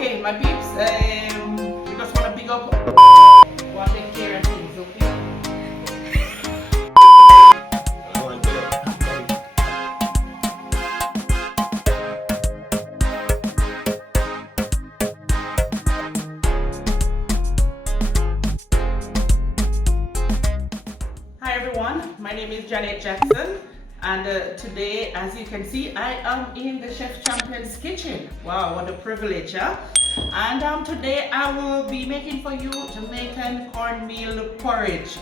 Okay, my peeps, we just want to big up what take care of things, okay? Hi everyone, my name is Janet Jackson. And today, as you can see, I am in the Chef Champion's kitchen. Wow, what a privilege, huh? And today I will be making for you Jamaican cornmeal porridge.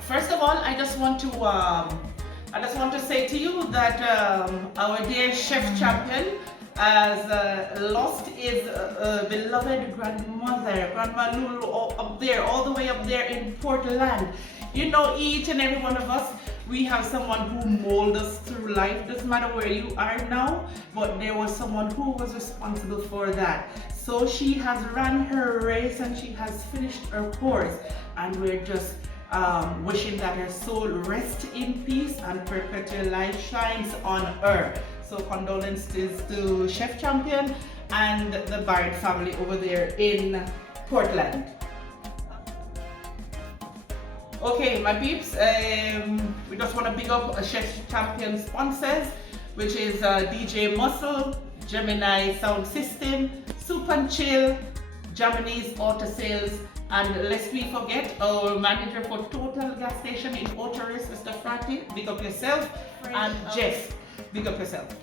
First of all, I just want to say to you that our dear Chef Champion has lost his beloved grandmother, Grandma Lulu, up there, all the way up there in Portland. You know, each and every one of us, we have someone who molds us through life. Doesn't matter where you are now, but there was someone who was responsible for that. So she has run her race and she has finished her course, and we're just wishing that her soul rest in peace and perpetual light shines on her. So condolences to Chef Champion and the Barrett family over there in Portland. Okay, my peeps, we just want to big up Chef Champion sponsors, which is DJ Muscle, Gemini Sound System, Soup and Chill, Japanese Auto Sales, and lest we forget our manager for Total Gas Station in Oteris, Mr. Fratty, big up yourself, and Jeff, big up yourself.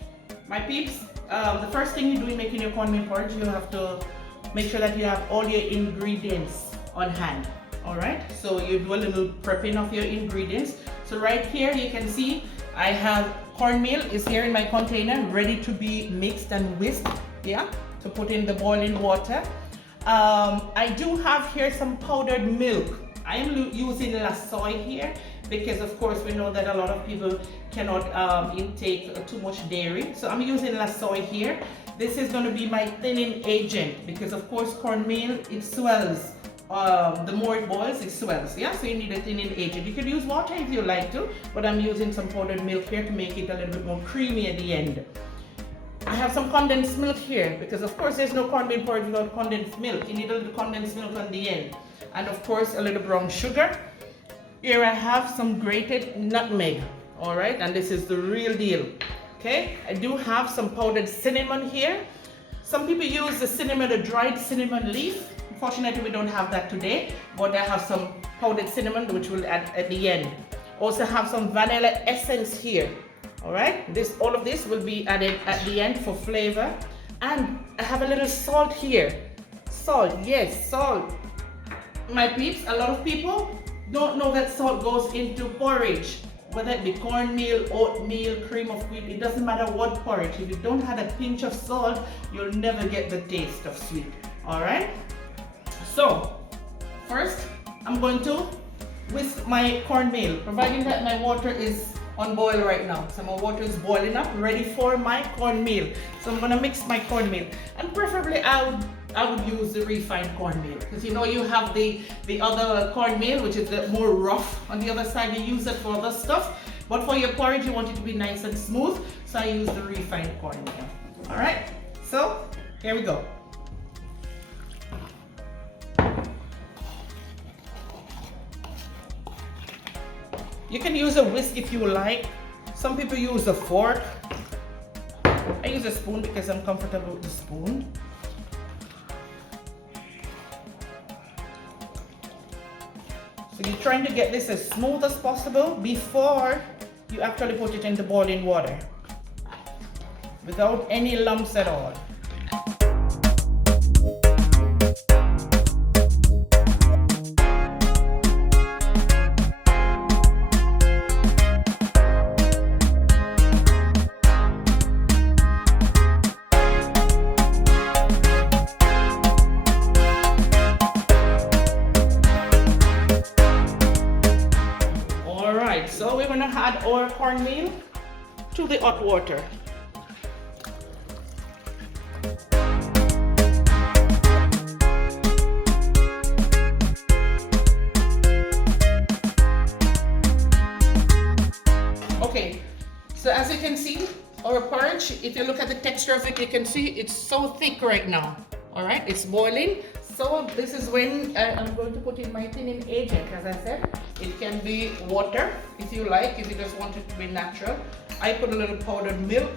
My peeps, the first thing you do in making your cornmeal porridge, you have to make sure that you have all your ingredients on hand. Alright, so you do a little prepping of your ingredients. So right here you can see I have cornmeal is here in my container, ready to be mixed and whisked, yeah, to put in the boiling water. I do have here some powdered milk. I am using La Soy here because of course we know that a lot of people cannot intake too much dairy. So I'm using La Soy here. This is going to be my thinning agent because of course cornmeal, it swells. The more it boils, it swells, yeah? So you need a thinning agent. You could use water if you like to, but I'm using some powdered milk here to make it a little bit more creamy at the end. I have some condensed milk here because of course there's no cornmeal porridge without condensed milk. You need a little condensed milk on the end. And of course a little brown sugar. Here I have some grated nutmeg, all right? And this is the real deal, okay? I do have some powdered cinnamon here. Some people use the cinnamon, the dried cinnamon leaf. Unfortunately, we don't have that today, but I have some powdered cinnamon, which we'll add at the end. Also have some vanilla essence here. All right, all of this will be added at the end for flavor. And I have a little salt here. Salt, yes, salt. My peeps, a lot of people don't know that salt goes into porridge. Whether it be cornmeal, oatmeal, cream of wheat, it doesn't matter what porridge. If you don't have a pinch of salt, you'll never get the taste of sweet. All right. So, first, I'm going to whisk my cornmeal, providing that my water is on boil right now. So my water is boiling up, ready for my cornmeal. So I'm going to mix my cornmeal. And preferably, I would use the refined cornmeal. Because you know you have the other cornmeal, which is more rough. On the other side, you use it for other stuff. But for your porridge, you want it to be nice and smooth. So I use the refined cornmeal. All right, so here we go. You can use a whisk if you like. Some people use a fork. I use a spoon because I'm comfortable with the spoon. So you're trying to get this as smooth as possible before you actually put it in the boiling water, without any lumps at all. So we're going to add our cornmeal to the hot water. Okay, so as you can see, Our porridge, if you look at the texture of it, you can see it's so thick right now. All right, it's boiling. So this is when I'm going to put in my thinning agent. As I said, it can be water if you like, if you just want it to be natural. I put a little powdered milk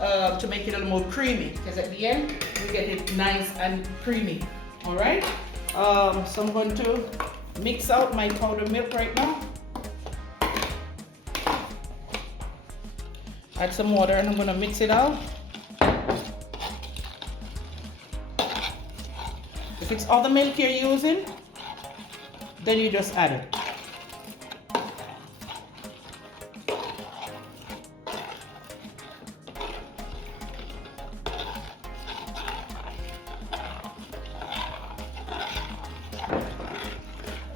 to make it a little more creamy, because at the end we get it nice and creamy. All right, so I'm going to mix out my powdered milk right now. Add some water and I'm going to mix it out. If it's other milk you're using, then you just add it.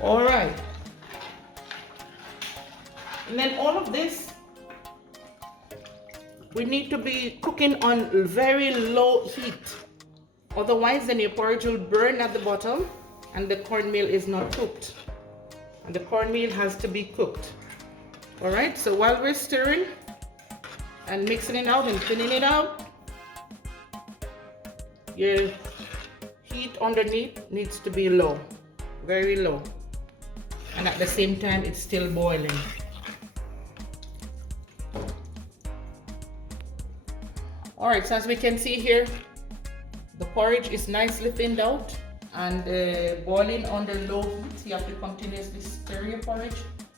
All right. And then all of this, we need to be cooking on very low heat. Otherwise, then your porridge will burn at the bottom and the cornmeal is not cooked. And the cornmeal has to be cooked. All right, so while we're stirring and mixing it out and thinning it out, your heat underneath needs to be low, very low. And at the same time, it's still boiling. All right, so as we can see here, the porridge is nicely thinned out and boiling on the low heat. You have to continuously stir your porridge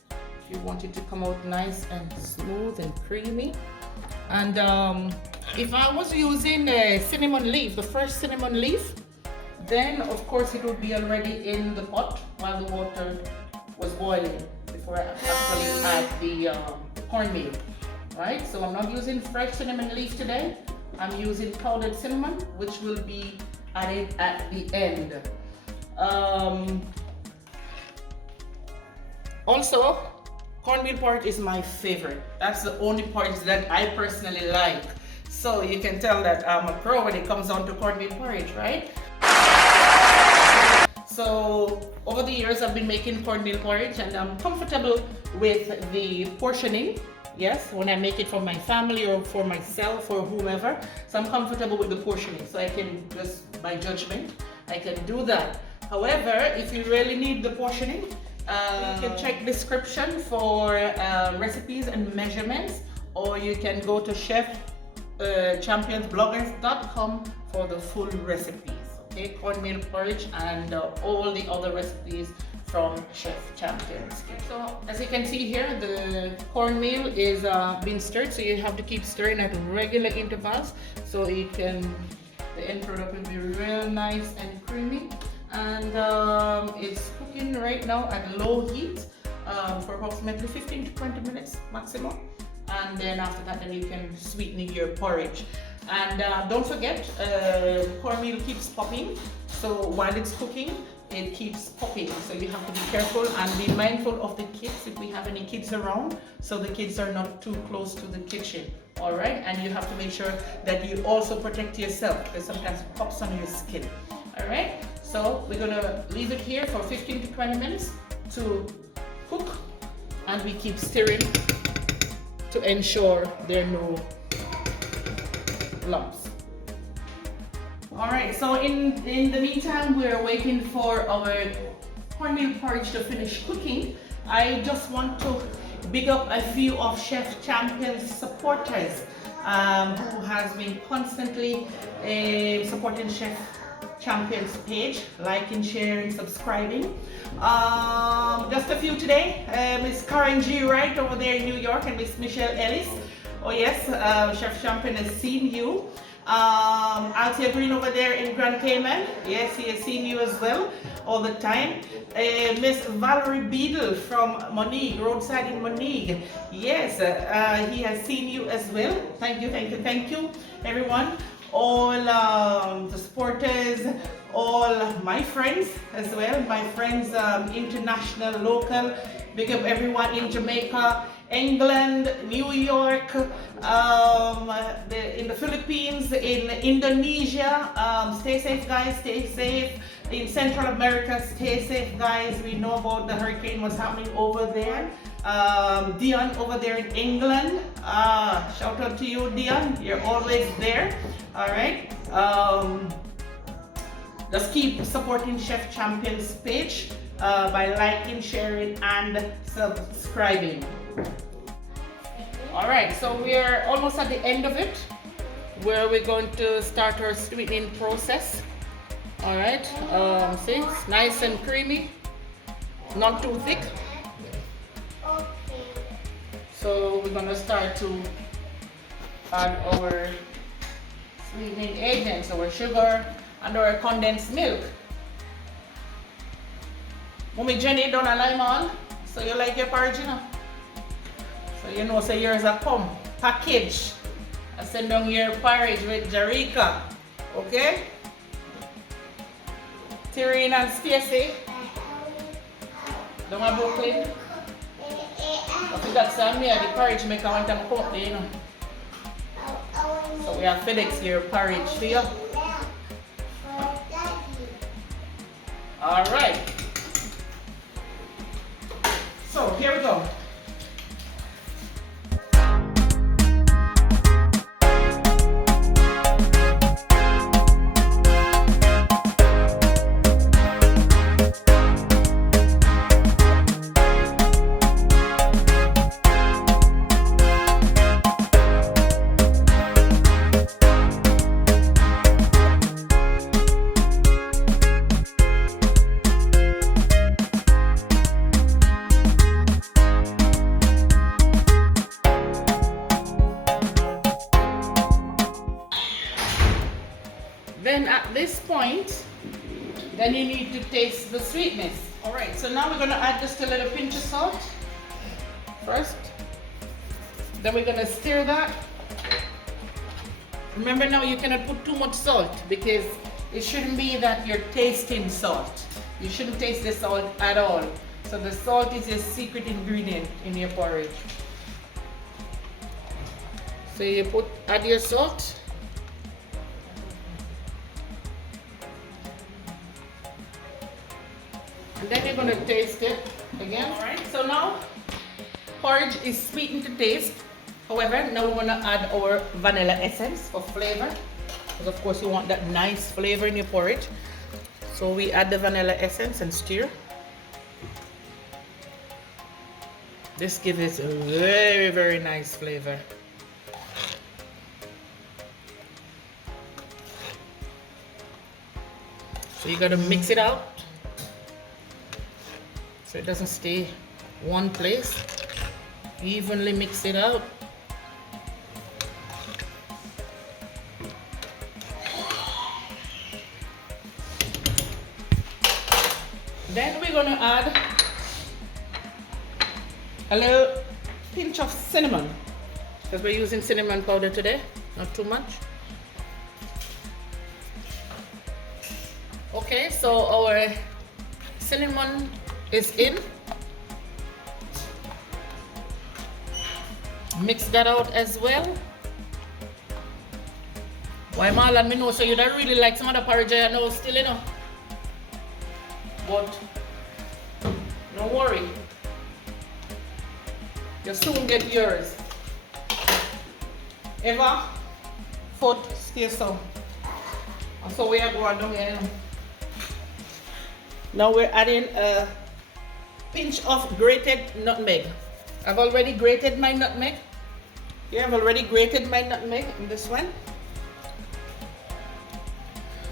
if you want it to come out nice and smooth and creamy. And if I was using a cinnamon leaf, the fresh cinnamon leaf, then of course it would be already in the pot while the water was boiling before I actually add the cornmeal. Right? So I'm not using fresh cinnamon leaf today. I'm using powdered cinnamon, which will be added at the end. Also, cornmeal porridge is my favorite. That's the only porridge that I personally like. So you can tell that I'm a pro when it comes on to cornmeal porridge, right? So over the years, I've been making cornmeal porridge and I'm comfortable with the portioning. Yes, when I make it for my family or for myself or whomever. So I'm comfortable with the portioning. So I can just, by judgment, I can do that. However, if you really need the portioning, you can check description for recipes and measurements, or you can go to chefchampionsbloggers.com for the full recipes. Okay, cornmeal porridge and all the other recipes from Chef Champions. So as you can see here, the cornmeal is being stirred, so you have to keep stirring at regular intervals so it can, the end product will be real nice and creamy. And it's cooking right now at low heat for approximately 15 to 20 minutes maximum. And then after that, then you can sweeten your porridge. And don't forget, cornmeal keeps popping, so while it's cooking, it keeps popping, so you have to be careful and be mindful of the kids if we have any kids around, so the kids are not too close to the kitchen. All right, and you have to make sure that you also protect yourself, because sometimes it pops on your skin. All right, so we're gonna leave it here for 15 to 20 minutes to cook, and we keep stirring to ensure there are no lumps. All right, so in the meantime, we're waiting for our cornmeal porridge to finish cooking. I just want to big up a few of Chef Champion's supporters who has been constantly supporting Chef Champion's page, liking, sharing, subscribing. Just a few today, Miss Karen G. Wright over there in New York and Miss Michelle Ellis. Oh yes, Chef Champion has seen you. Althea Green over there in Grand Cayman, yes, he has seen you as well all the time. Miss Valerie Beadle from Monique, roadside in Monique, yes, he has seen you as well. Thank you, thank you, thank you, everyone. All the supporters, all my friends as well, my friends international, local, big up everyone in Jamaica, England, New York, in the Philippines, in Indonesia. Stay safe, guys, stay safe. In Central America, stay safe, guys. We know about the hurricane, what's happening over there. Dion over there in England. Shout out to you, Dion. You're always there. All right. Just keep supporting Chef Champion's page by liking, sharing, and subscribing. All right, so we're almost at the end of it, where we're going to start our sweetening process. All right, see, it's nice and creamy, not too thick. So we're gonna start to add our sweetening agents, our sugar, and our condensed milk. Mommy Jenny done a lime on, so you like your porridge, you know? So you know, say yours a come package. I send down your porridge with Jerica, okay? Tyrene and Stacy, don't have Brooklyn. But we got some here, the porridge maker want them cook, you know. So we have FedEx here porridge for you. All right. So here we go. Then at this point, then you need to taste the sweetness. All right, so now we're gonna add just a little pinch of salt first. Then we're gonna stir that. Remember now, you cannot put too much salt because it shouldn't be that you're tasting salt. You shouldn't taste the salt at all. So the salt is your secret ingredient in your porridge. So you add your salt. And then you're going to taste it again. All right, so now porridge is sweetened to taste. However, now we're going to add our vanilla essence for flavor. Because of course you want that nice flavor in your porridge. So we add the vanilla essence and stir. This gives it a very, very nice flavor. So you got to mix it out, so it doesn't stay one place. Evenly mix it out. Then we're gonna add a little pinch of cinnamon, because we're using cinnamon powder today, not too much. Okay, so our cinnamon is in. Mix that out as well. Why Marlon, me know so you don't really like some of the porridge I know still, you know. But don't worry, you'll soon get yours. Ever foot stay so. And so we are going down here. Now we're adding a pinch of grated nutmeg. I've already grated my nutmeg. Yeah, I've already grated my nutmeg in this one.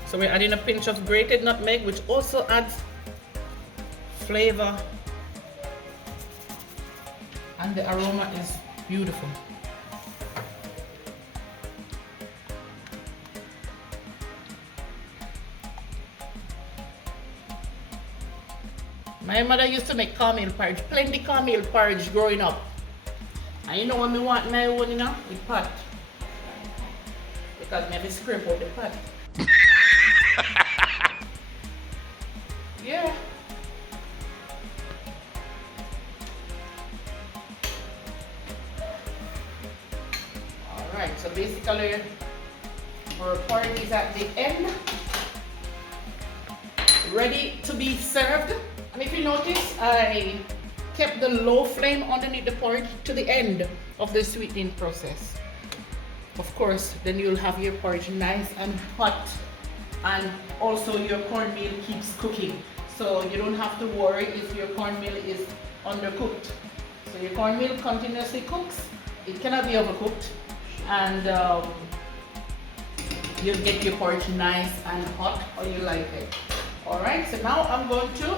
So we're adding a pinch of grated nutmeg, which also adds flavor, and the aroma is beautiful. My mother used to make cornmeal porridge, plenty cornmeal porridge growing up. And you know when we want my own, you know, with pot. Because maybe scrape out the pot. Yeah. Alright, so basically our porridge is at the end, ready to be served. And if you notice, I kept the low flame underneath the porridge to the end of the sweetening process. Of course, then you'll have your porridge nice and hot, and also your cornmeal keeps cooking. So you don't have to worry if your cornmeal is undercooked. So your cornmeal continuously cooks. It cannot be overcooked, and you'll get your porridge nice and hot how you like it. Alright, so now I'm going to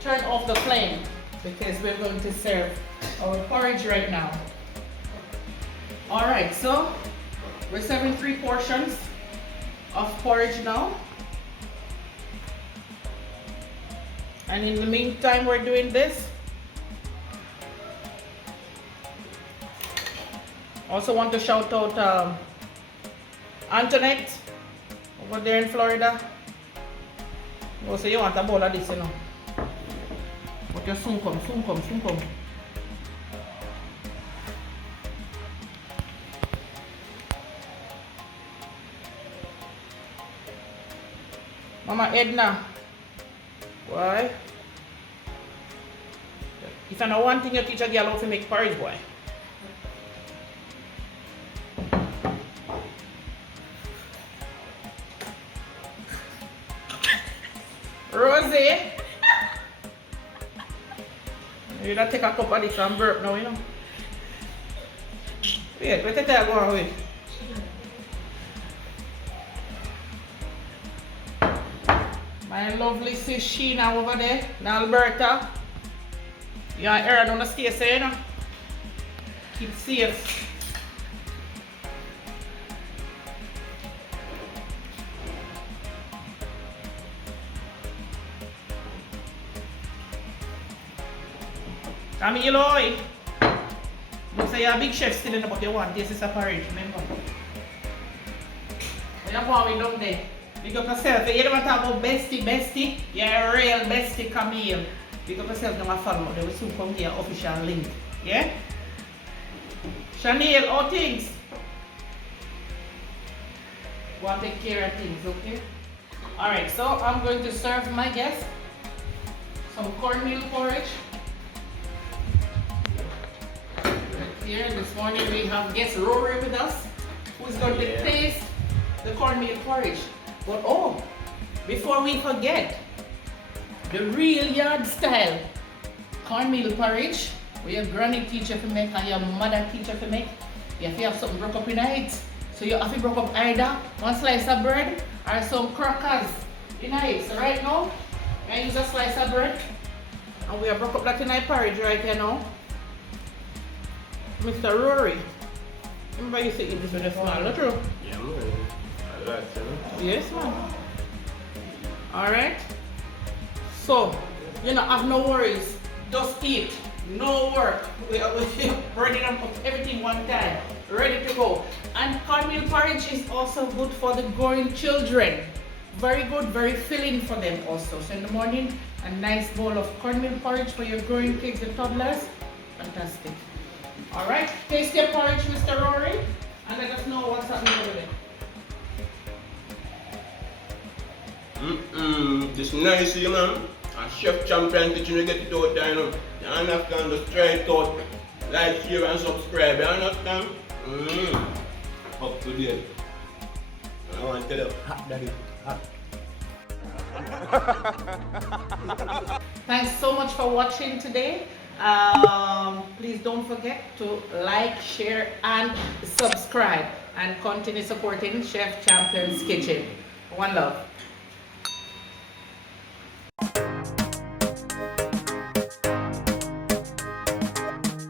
turn off the flame because we're going to serve our porridge right now. Alright, so we're serving 3 portions of porridge now. And in the meantime we're doing this. Also want to shout out Antoinette over there in Florida. Oh, so you want a bowl of this, you know. But you soon come, soon come, soon come. Mama Edna. Why? If I know one thing you teach a girl how to make porridge, boy. Rosie, you don't take a cup of this and burp now, you know. Wait, wait till I go away. My lovely sis Sheena over there in Alberta. You and Aaron on the stay safe, you know. Keep safe. Camilo, you say you're a big chef still in, but you want this is a porridge, remember? What you going with down there? Big up yourself. You don't talk about bestie. You're a real bestie, Camille. Big up yourself, now follow. They will soon come to your official link. Yeah? Chanel, all things. Want to take care of things, okay? Alright, so I'm going to serve my guests some cornmeal porridge. Here this morning we have guest Rory with us, who's going to taste the cornmeal porridge. But oh, before we forget, the real yard style cornmeal porridge, where your granny teacher to make and your mother teacher to make, you have to have something broke up in it. So you have to broke up either one slice of bread or some crackers in it. So right now, I use a slice of bread, and we have broke up that in our porridge right here now. Mr. Rory, remember you say this with a smile, not true? Yeah, man. I like it. Yes, man. Alright. So, you know, have no worries. Just eat. No work. We're ready to put everything one time. Ready to go. And cornmeal porridge is also good for the growing children. Very good, very filling for them also. So in the morning, a nice bowl of cornmeal porridge for your growing kids, the toddlers. Fantastic. Alright, taste your porridge, Mr. Rory, and let us know what's happening over there. This nice, you man. A chef champion teaching you get it out there, you know. You understand? Just try it out. Like, share, and subscribe. You understand? Up to date. I want to tell you, hot daddy, hot. Thanks so much for watching today. Please don't forget to like, share, and subscribe, and continue supporting Chef Champion's Kitchen. One love.